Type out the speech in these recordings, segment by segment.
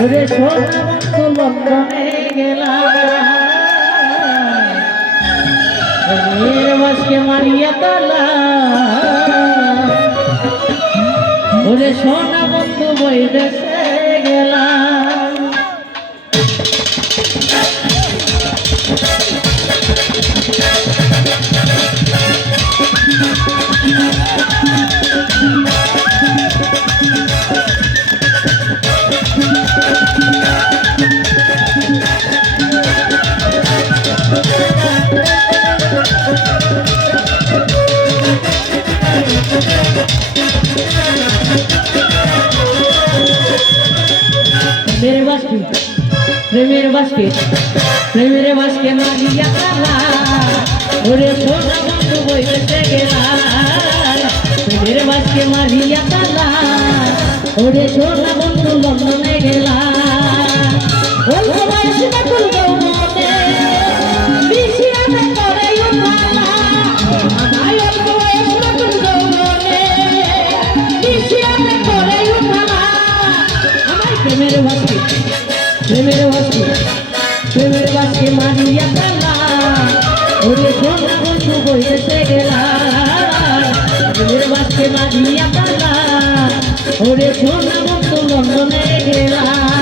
ওরে সোনা বন্ধু লন্ডনে গেলাম মেয়ের বাসকে মারিয়া তালা ওরে সোনা বন্ধু বৈদেশে গেলাম প্রেমের বাসকে মারিয়া তালা ওরে সোনা বন্ধু বইতে গেলাম প্রেমের বাসকে মারিয়া তালা ওরে সোনা বন্ধু লন্ডনে গেলাম অল্প বয়সে নতুন যৌবনে বিছিয়াতে করে উঠালা আমায় অল্প বয়সে নতুন যৌবনে বিছিয়াতে করে উঠালা আমায় প্রেমের বাসকে মারিয়া তালা ওরে সোনা বন্ধু বইতে গেলাম প্রেমের বাসকে মারিয়া তালা ওরে সোনা বন্ধু লন্ডনে গেলাম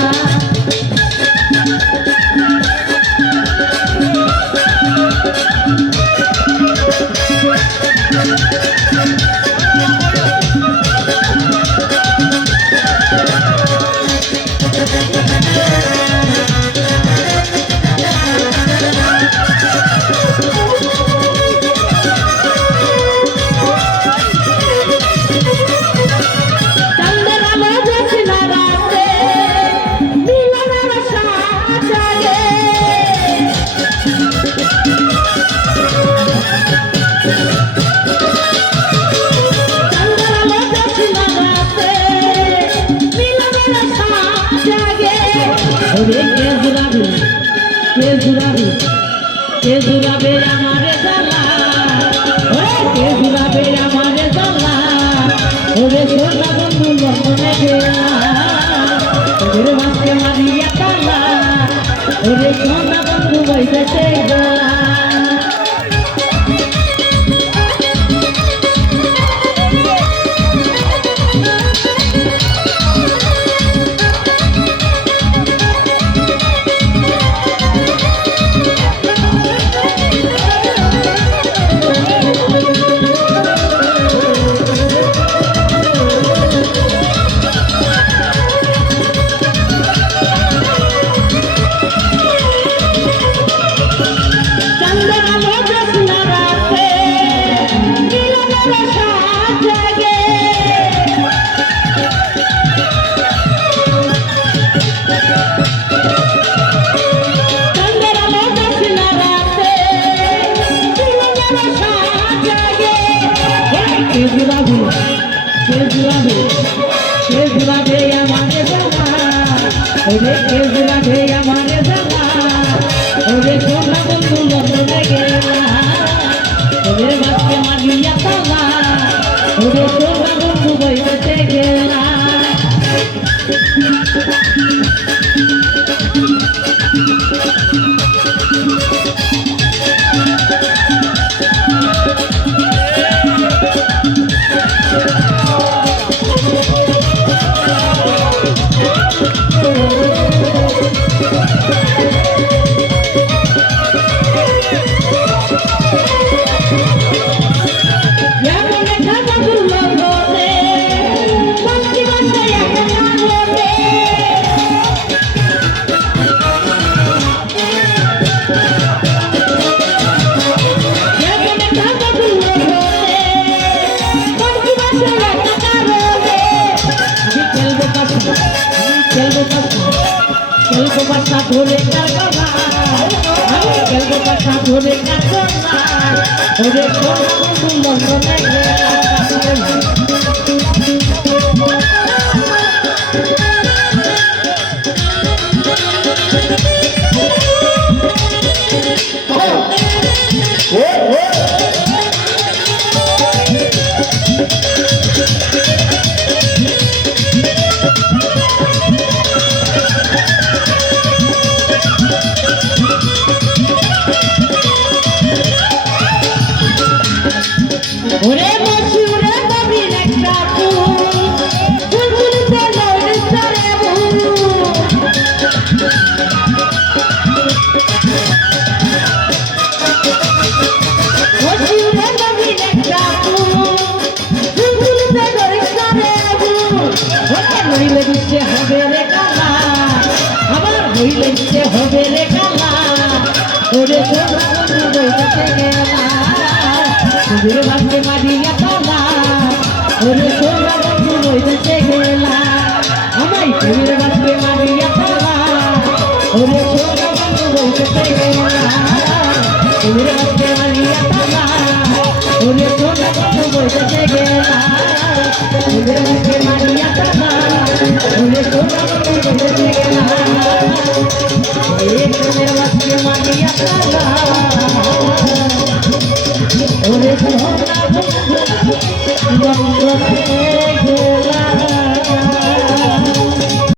কে জুড়াবে আমারে জ্বালা কে জুড়াবে আমারে জ্বালা ওরে সোনা বন্ধু লন্ডনে গেলাম ওরে বাসকে মারিয়া তালা ওরে সোনা বন্ধু বইতেছে গেলাম কে জুড়াবে আমারে জ্বালা ওরে কে জুড়াবে আমারে জ্বালা ওরে সোনা বন্ধু লন্ডনে গেলাম ওরে বাসকে মারিয়া তালা ওরে সোনা বন্ধু বইতে গেলাম বাসা ধরে কাটনা আমি খেলবো বাসা ধরে কাটনা ওরে সোনা বন্ধু লন্ডনে গেলাম সে হবে রে কালা আমার হইলে সে হবে রে কালা ওরে সোনা বন্ধু বইতে গেলা সুদের ভাগ্যে মারিয়া কালা ওরে সোনা বন্ধু বইতে গেলা আমায় প্রেমের ভাগ্যে মারিয়া কালা ওরে সোনা বন্ধু বইতে গেলা সুদের ভাগ্যে মারিয়া কালা ওরে সোনা বন্ধু বইতে গেলা সুদের ভাগ্যে মারিয়া কালা ওরে সোনা বন্ধু বইতে গেলা প্রেমের ভাগ্যে মারিয়া কালা ওরে সোনা বন্ধু বইতে গেলা